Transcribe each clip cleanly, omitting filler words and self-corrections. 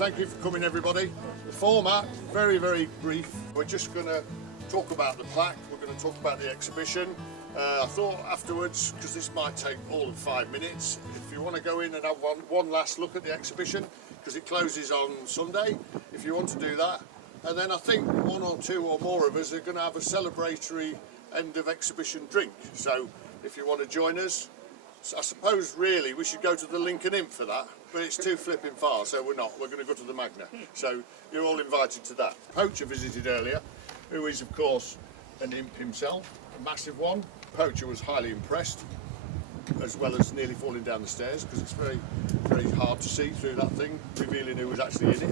Thank you for coming, everybody. The format, very, very brief. We're just going to talk about the plaque. We're going to talk about the exhibition. I thought afterwards, because this might take all of 5 minutes, if you want to go in and have one last look at the exhibition, because it closes on Sunday, if you want to do that. And then I think one or two or more of us are going to have a celebratory end of exhibition drink. So if you want to join us, I suppose really we should go to the Lincoln Imp for that, but it's too flipping far, so we're not. We're going to go to the Magna. So you're all invited to that. Poacher visited earlier, who is of course an imp himself, a massive one. Poacher was highly impressed, as well as nearly falling down the stairs, because it's very, very hard to see through that thing, revealing who was actually in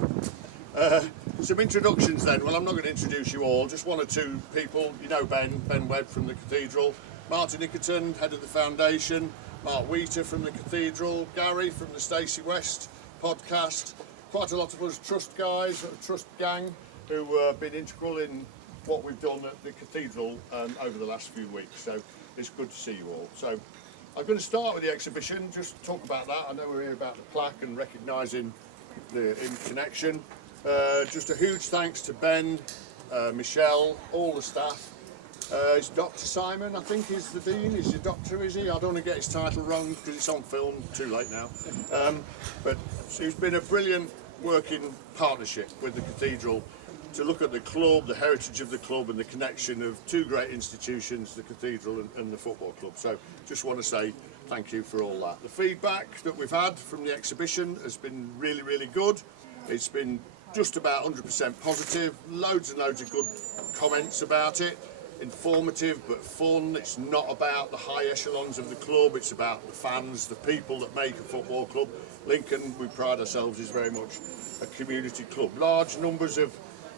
it. Some introductions then. Well, I'm not going to introduce you all, just one or two people. You know Ben Webb from the Cathedral, Martin Nickerton, head of the foundation, Mark Wheater from the Cathedral, Gary from the Stacey West podcast, quite a lot of us Trust guys, Trust gang, who have been integral in what we've done at the Cathedral over the last few weeks. So it's good to see you all. So I'm going to start with the exhibition, just talk about that. I know we're here about the plaque and recognising the Imp connection. Just a huge thanks to Ben, Michelle, all the staff. It's Dr. Simon, I think, is the Dean. Is your doctor, is he? I don't want to get his title wrong because it's on film, too late now. But it's been a brilliant working partnership with the Cathedral to look at the club, the heritage of the club and the connection of two great institutions, the Cathedral and the football club. So just want to say thank you for all that. The feedback that we've had from the exhibition has been really, really good. It's been just about 100% positive, loads and loads of good comments about it. Informative but fun. It's not about the high echelons of the club, it's about the fans, the people that make a football club. Lincoln, we pride ourselves, is very much a community club. Large numbers have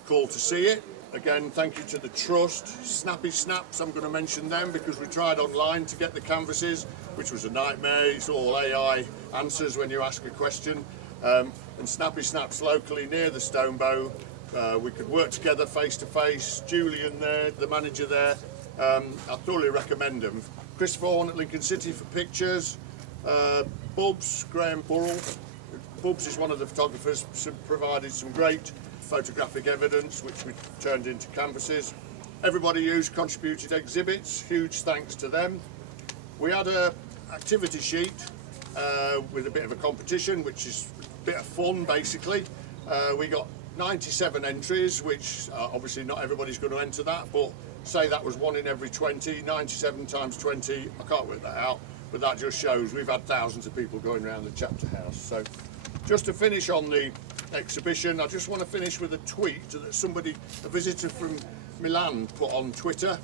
called to see it. Again, thank you to the Trust. Snappy Snaps, I'm going to mention them because we tried online to get the canvases, which was a nightmare. It's all AI answers when you ask a question. And Snappy Snaps locally near the Stonebow. We could work together face to face. Julian there, the manager there. I thoroughly recommend them. Chris Vaughan at Lincoln City for pictures. Bubs, Graham Burrell. Bubs is one of the photographers, provided some great photographic evidence which we turned into canvases. Everybody who's contributed exhibits, huge thanks to them. We had an activity sheet with a bit of a competition, which is a bit of fun basically. We got 97 entries, which obviously not everybody's going to enter that, but say that was 1 in every 20, 97 times 20, I can't work that out, but that just shows we've had thousands of people going around the chapter house. So just to finish on the exhibition, I just want to finish with a tweet that somebody, a visitor from Milan, put on Twitter,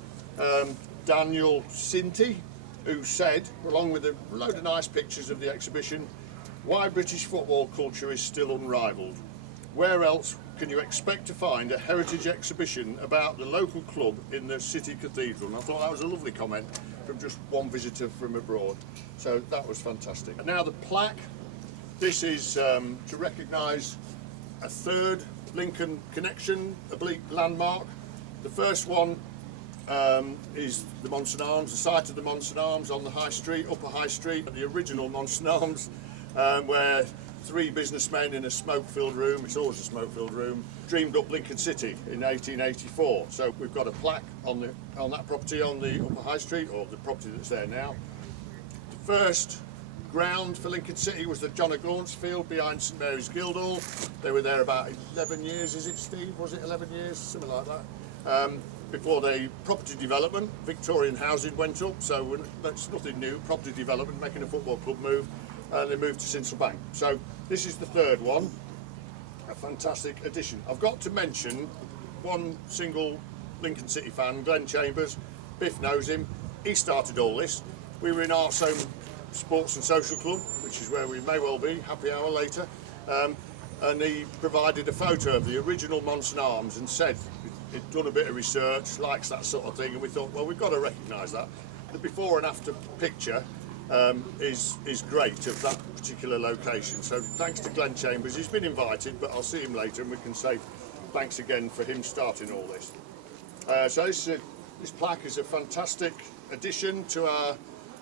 Daniel Sinti, who said, along with a load of nice pictures of the exhibition, why British football culture is still unrivaled. Where else can you expect to find a heritage exhibition about the local club in the city cathedral? And I thought that was a lovely comment from just one visitor from abroad. So that was fantastic. And now the plaque. This is to recognise a third Lincoln connection, oblique landmark. The first one is the Monson Arms, the site of the Monson Arms on the High Street, Upper High Street, the original Monson Arms, where 3 businessmen in a smoke-filled room, it's always a smoke-filled room, dreamed up Lincoln City in 1884. So we've got a plaque on that property on the Upper High Street, or the property that's there now. The first ground for Lincoln City was the John O'Gaunt's field behind St Mary's Guildhall. They were there about 11 years, is it, Steve? Was it 11 years? Something like that. Before the property development, Victorian housing went up, so that's nothing new. Property development, making a football club move. They moved to Sincil Bank. So this is the third one, a fantastic addition. I've got to mention one single Lincoln City fan, Glenn Chambers. Biff knows him. He started all this. We were in Arts Home Sports and Social Club, which is where we may well be, happy hour later. And he provided a photo of the original Monson Arms and said he'd done a bit of research, likes that sort of thing, and we thought, well, we've got to recognise that. The before and after picture is great of that particular location. So thanks to Glenn Chambers. He's been invited, but I'll see him later and we can say thanks again for him starting all this. So this plaque is a fantastic addition to our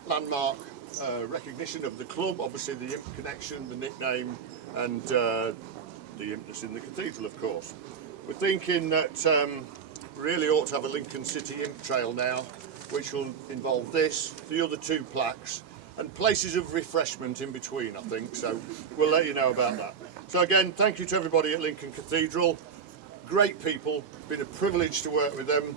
landmark recognition of the club. Obviously the Imp connection, the nickname, and the imp that's in the cathedral, of course. We're thinking that really ought to have a Lincoln City imp trail now, which will involve this, the other two plaques, and places of refreshment in between, I think, so we'll let you know about that. So again, thank you to everybody at Lincoln Cathedral. Great people, been a privilege to work with them,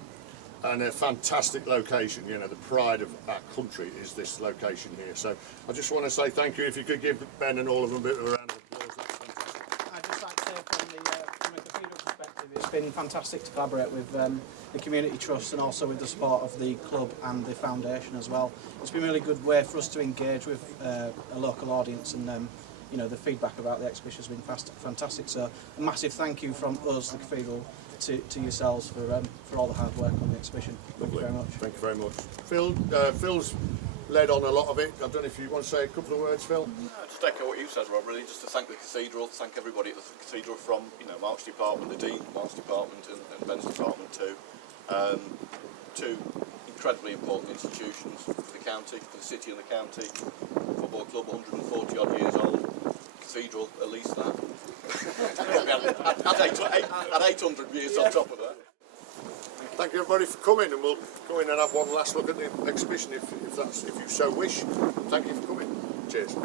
and a fantastic location. You know, the pride of our country is this location here. So I just want to say thank you. If you could give Ben and all of them a bit of a round of applause, that's fantastic. I'd just like to say from a cathedral perspective, it's been fantastic to collaborate with the Community Trust and also with the support of the club and the foundation as well. It's been a really good way for us to engage with a local audience, and you know, the feedback about the exhibition has been fantastic. So a massive thank you from us, the cathedral, to yourselves for all the hard work on the exhibition. Thank you very much. Thank you very much. Phil, Phil's led on a lot of it. I don't know if you want to say a couple of words, Phil. No, just echo what you said, Rob. Really, just to thank the cathedral, thank everybody at the cathedral, from Mark's department, the Dean, Mark's department, and Ben's department too. Two incredibly important institutions for the county, for the city and the county. Football club, 140 odd years old. Cathedral, at least that. At 800 years on top of that. Thank you everybody for coming, and we'll go in and have one last look at the exhibition if you so wish. Thank you for coming. Cheers.